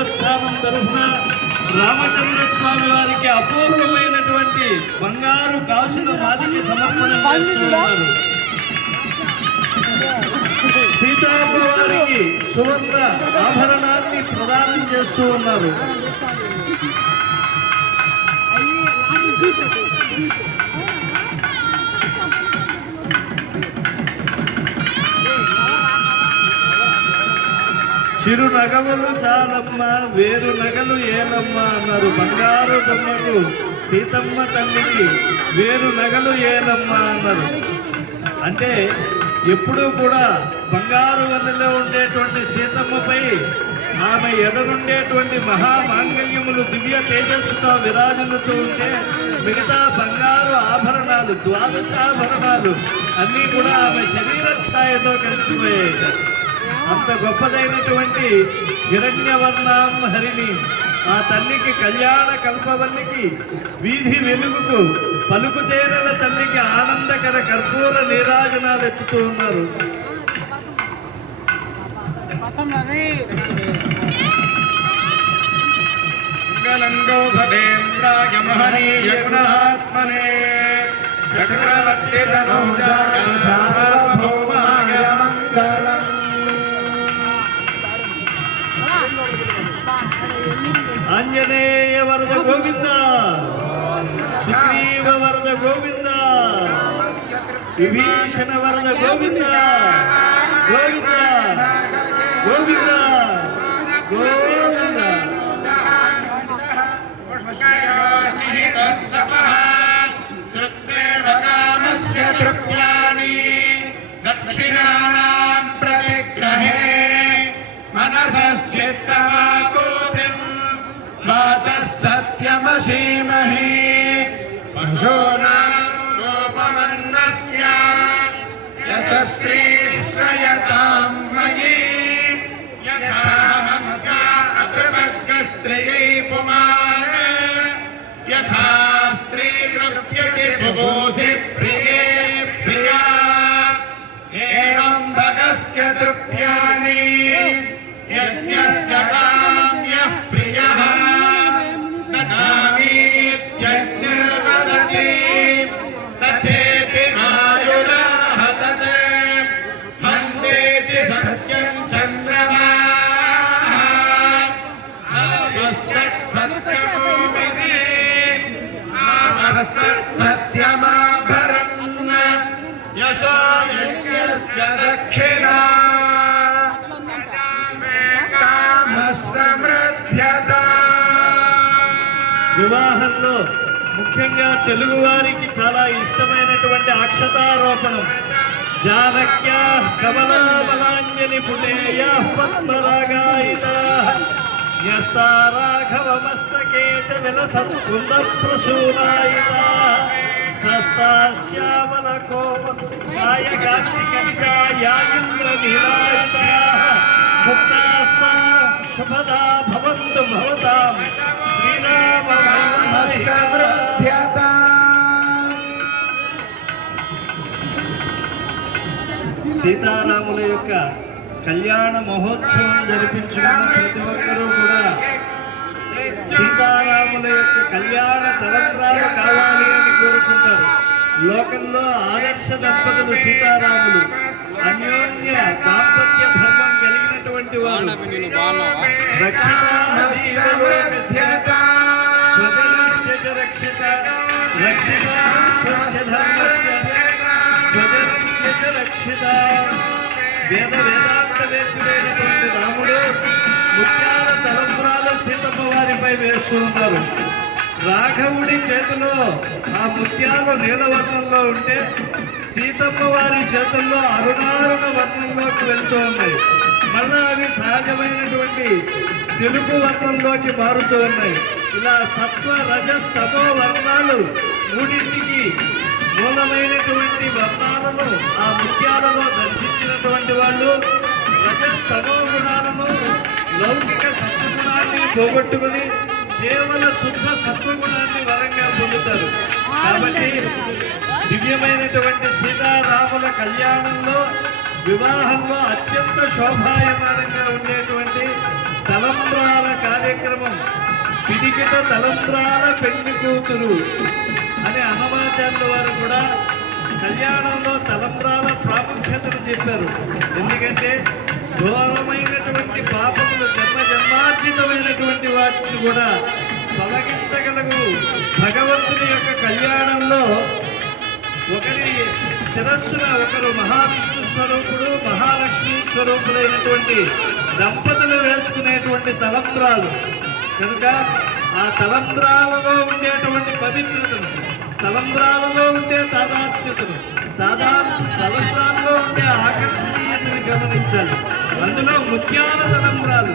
దేవస్థానం తరఫున రామచంద్ర స్వామి వారికి అపూర్వమైనటువంటి బంగారు కాసుల మాదికి సమర్పణ చేస్తున్నారు. సీతామ్మ వారికి సువర్ణ ఆభరణాన్ని ప్రదానం చేస్తూ ఉన్నారు. చిరు నగములు చాలమ్మ వేరు నగలు ఏలమ్మ అన్నారు. బంగారు బొమ్మకు సీతమ్మ తల్లికి వేరు నగలు ఏలమ్మ అన్నారు. అంటే ఎప్పుడూ కూడా బంగారు వన్నెలో ఉండేటువంటి సీతమ్మపై ఆమె ఎదనుండేటువంటి మహామాంగళ్యములు దివ్య తేజస్సుతో విరాజులుతూ ఉంటే మిగతా బంగారు ఆభరణాలు 12 ఆభరణాలు అన్నీ కూడా ఆమె శరీర ఛాయతో కలిసిపోయాయి. అంత గొప్పదైనటువంటి హిరణ్యవర్ణం హరిణి ఆ తల్లికి కళ్యాణ కల్పవల్లికి వీధి వెలుగుకు పలుకుతేనెల తల్లికి ఆనందకర కర్పూర నీరాజనాలు ఎత్తుతూ ఉన్నారు. ఆంజనేయ వరద గోవింద, సుగ్రీవ వరద గోవింద, విభీషణ వరద గోవింద గోవింద గోవింద గోవింద. దక్షిణానాం ప్రతిగ్రహే మనసశ్చిత్తమాకూతిం వాచః సత్యమసీమహి పశూనాం రూపమన్నస్య యశశ్రీశ్రయతాం మయీ యథా హంసా అత్రిభగ్గస్త్రియై పుమాన్ యథా స్త్రీ తృప్యతి పుగోసి ప్రియే ప్రియా ఏవం భగస్య తృప్యాని యజ్ఞస్య కామ్యః ప్రియః తదామీత్యగ్నిర్వదతి తథేతి మాయురాః తత్ హంతేతి సత్యం చంద్రమాః ఆపస్తత్ సత్యమోమితి ఆపస్తత్ సత్యమాభరన్ యశో యజ్ఞస్య దక్షిణా వివాహంలో ముఖ్యంగా తెలుగు వారికి చాలా ఇష్టమైనటువంటి అక్షతారోపణం. జానక్యా కమలాబలాంజలి పుటేయా పద్మరాగాయితా న్యస్తా రాఘవమస్తకే చ విలసత్ కుంద ప్రసూనాయితా సస్తా శ్యామల కోపకాయ కార్తికలికా యా ఇంద్ర నీలాయితా ముక్తాస్తా శుభదా భవంతు భవతాం శ్రీరామ సమృద్ధ్యత. సీతారాముల యొక్క కళ్యాణ మహోత్సవం జరిపించుకున్న ప్రతి ఒక్కరూ కూడా సీతారాముల యొక్క కళ్యాణ తలంబ్రాలు కావాలి అని కోరుకుంటారు. లోకంలో ఆదర్శ దంపతులు సీతారాములు అన్యోన్య దాంపత్య ధర్మం కలిగినటువంటి వారు. వేదవేదాంతవేద్యుడైనటువంటి రాముడు ముత్యాల తలంబ్రాలు సీతమ్మ వారిపై వేస్తూ ఉంటారు. రాఘవుడి చేతిలో ఆ ముత్యాలు నీలవర్ణంలో ఉంటే సీతమ్మ వారి చేతుల్లో అరుణారుణ వర్ణంలోకి వెళ్తూ ఉన్నాయి. మళ్ళా అవి సహజమైనటువంటి తెలుగు వర్ణంలోకి మారుతూ ఉన్నాయి. ఇలా సత్వ రజస్ తమో వర్ణాలు మూడింటికి మూలమైనటువంటి వర్ణాలను ఆ ముత్యాలలో దర్శించినటువంటి వాళ్ళు రజస్ తమో గుణాలను లౌకిక సత్వగుణాన్ని పోగొట్టుకుని కేవల శుద్ధ సత్వగుణాన్ని వరంగా పొందుతారు. కాబట్టి దివ్యమైనటువంటి సీతారాముల కళ్యాణంలో వివాహంలో అత్యంత శోభాయమానంగా ఉండేటువంటి తలంబ్రాల తలంబ్రాల పెళ్లి కూతురు అని అన్నమాచార్యుల వారు కూడా కళ్యాణంలో తలంబ్రాల ప్రాముఖ్యతను చెప్పారు. ఎందుకంటే ఘోరమైనటువంటి పాపములు జన్మార్జితమైనటువంటి వాటిని కూడా తొలగించగలగు భగవంతుని యొక్క కళ్యాణంలో ఒకరి శిరస్సున ఒకరు మహావిష్ణు స్వరూపుడు మహాలక్ష్మి స్వరూపులైనటువంటి దంపతులు వేసుకునేటువంటి తలంబ్రాలు కనుక ఆ తలంబ్రాలలో ఉండేటువంటి పవిత్రతను, తలంబ్రాలలో ఉండే తాదాత్మ్యతను, తలంబ్రాలలో ఉండే ఆకర్షణీయతను గమనించాలి. అందులో ముత్యాల తలంబ్రాలు